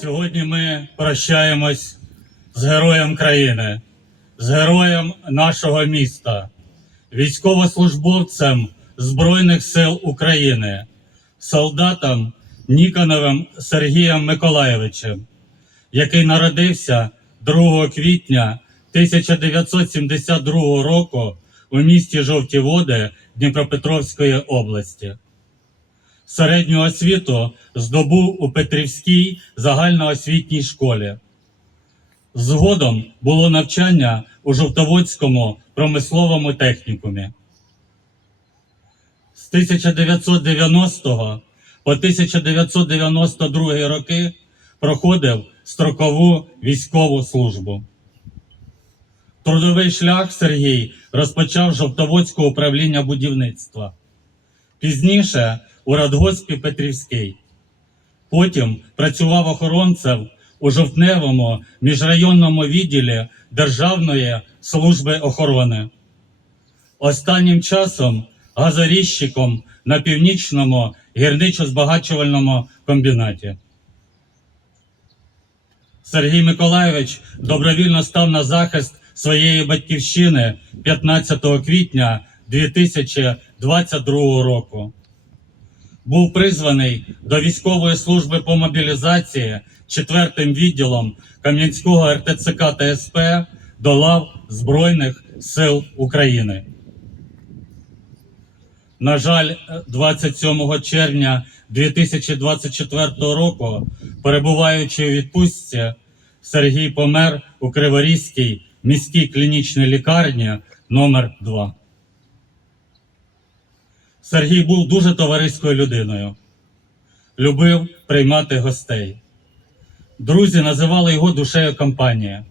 Сьогодні ми прощаємось з героєм країни, з героєм нашого міста, військовослужбовцем Збройних сил України, солдатом Ніконовим Сергієм Миколаєвичем, який народився 2 квітня 1972 року у місті Жовті Води Дніпропетровської області. Середню освіту здобув у Петрівській загальноосвітній школі. Згодом було навчання у Жовтоводському промисловому технікумі. З 1990 по 1992 роки проходив строкову військову службу. Трудовий шлях Сергій розпочав Жовтоводського управління будівництва. Пізніше у радгоспі Петрівський. Потім працював охоронцем у жовтневому міжрайонному відділі Державної служби охорони. Останнім часом газоріщиком на північному гірничо-збагачувальному комбінаті. Сергій Миколайович добровільно став на захист своєї батьківщини 15 квітня 2022 року. Був призваний до військової служби по мобілізації 4-м відділом Кам'янського РТЦК та СП до лав Збройних сил України. На жаль, 27 червня 2024 року, перебуваючи у відпустці, Сергій помер у Криворізькій міській клінічній лікарні номер 2 Сергій був дуже товариською людиною, любив приймати гостей. Друзі називали його душею компанії.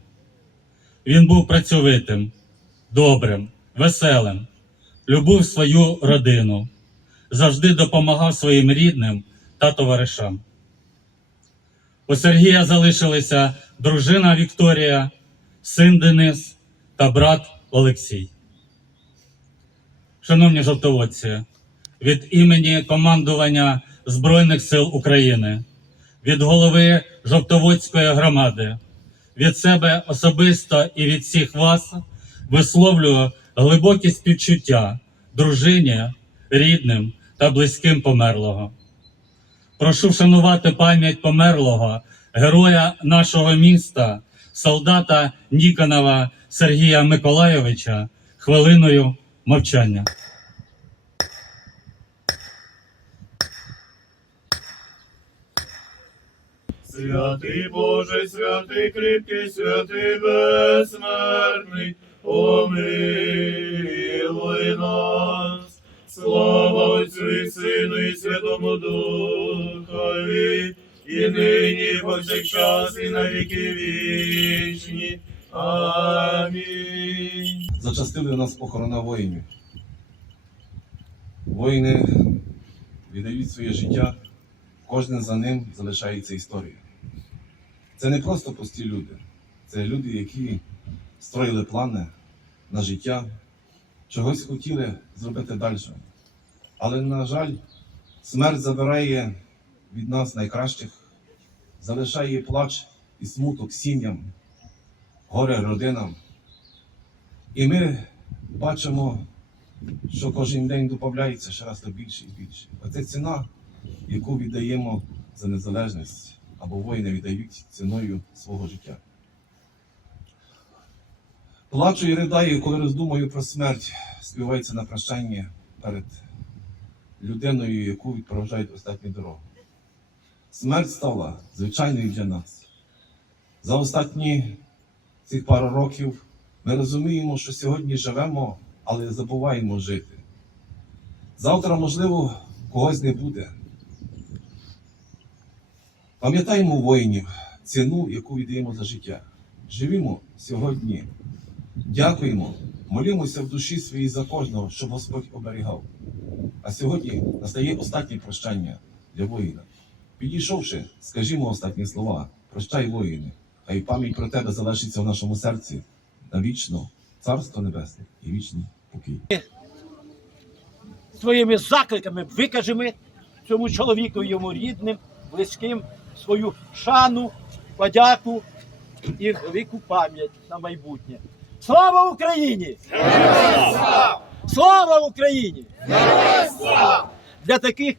Він був працьовитим, добрим, веселим, любив свою родину, завжди допомагав своїм рідним та товаришам. У Сергія залишилися дружина Вікторія, син Денис та брат Олексій. Шановні жовтоводці, від імені командування Збройних сил України, від голови Жовтоводської громади, від себе особисто і від всіх вас висловлюю глибокі співчуття дружині, рідним та близьким померлого. Прошу вшанувати пам'ять померлого, героя нашого міста, солдата Ніконова Сергія Миколайовича хвилиною мовчання. Святий Боже, святий кріпкий, святий безсмертний, помилуй нас. Слава Отцю і Сину і Святому Духові, і нині, і повсякчас, і на віки вічні. Амінь. зачастили нас похорона воїнів. Воїни віддають своє життя, кожен за ним залишається історія. Це не просто прості люди, це люди, які строїли плани на життя, чогось хотіли зробити далі. Але, на жаль, смерть забирає від нас найкращих, залишає плач і смуток сім'ям, горе родинам. І ми бачимо, що кожен день додається ще раз то більше і більше. Оце ціна, яку віддаємо за незалежність, або воїни віддають ціною свого життя. Плачу і ридаю, коли роздумую про смерть, співається на прощання перед людиною, яку відпроваджають останню дорогу. Смерть стала звичайною для нас. За останні цих пару років ми розуміємо, що сьогодні живемо, але забуваємо жити. Завтра, можливо, когось не буде. Пам'ятаємо воїнів, ціну, яку віддаємо за життя. Живімо сьогодні. Дякуємо, молімося в душі своїй за кожного, щоб Господь оберігав. А сьогодні настає останнє прощання для воїна. Підійшовши, скажімо останні слова: прощай, воїни, хай пам'ять про тебе залишиться в нашому серці навічно, царство небесне і вічний покій. своїми закликами викажемо цьому чоловіку, йому рідним, близьким, свою шану, подяку і велику пам'ять на майбутнє. Слава Україні! Слава Україні! Для таких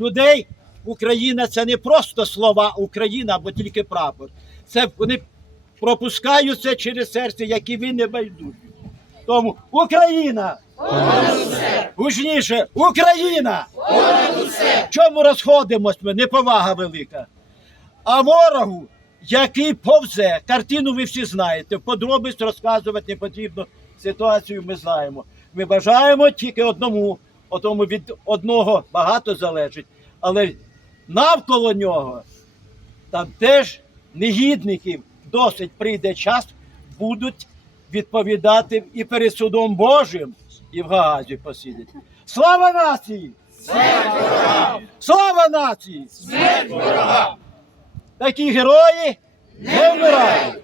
людей Україна це не просто слова Україна або тільки прапор. Це вони пропускають це через серце, як і ви не байдужі. Тому Україна! Гучніше! Україна! В чому розходимось ми? Неповага велика. А ворогу, який повзе, картину ви всі знаєте, подробиць розказувати не потрібно. Ситуацію ми знаємо. Ми бажаємо тільки одному, тому від одного багато залежить, але навколо нього там теж негідників досить прийде час, будуть відповідати і перед судом Божим, і в Гаазі посидять. Слава нації! Слава нації! Такі герої не вмирають.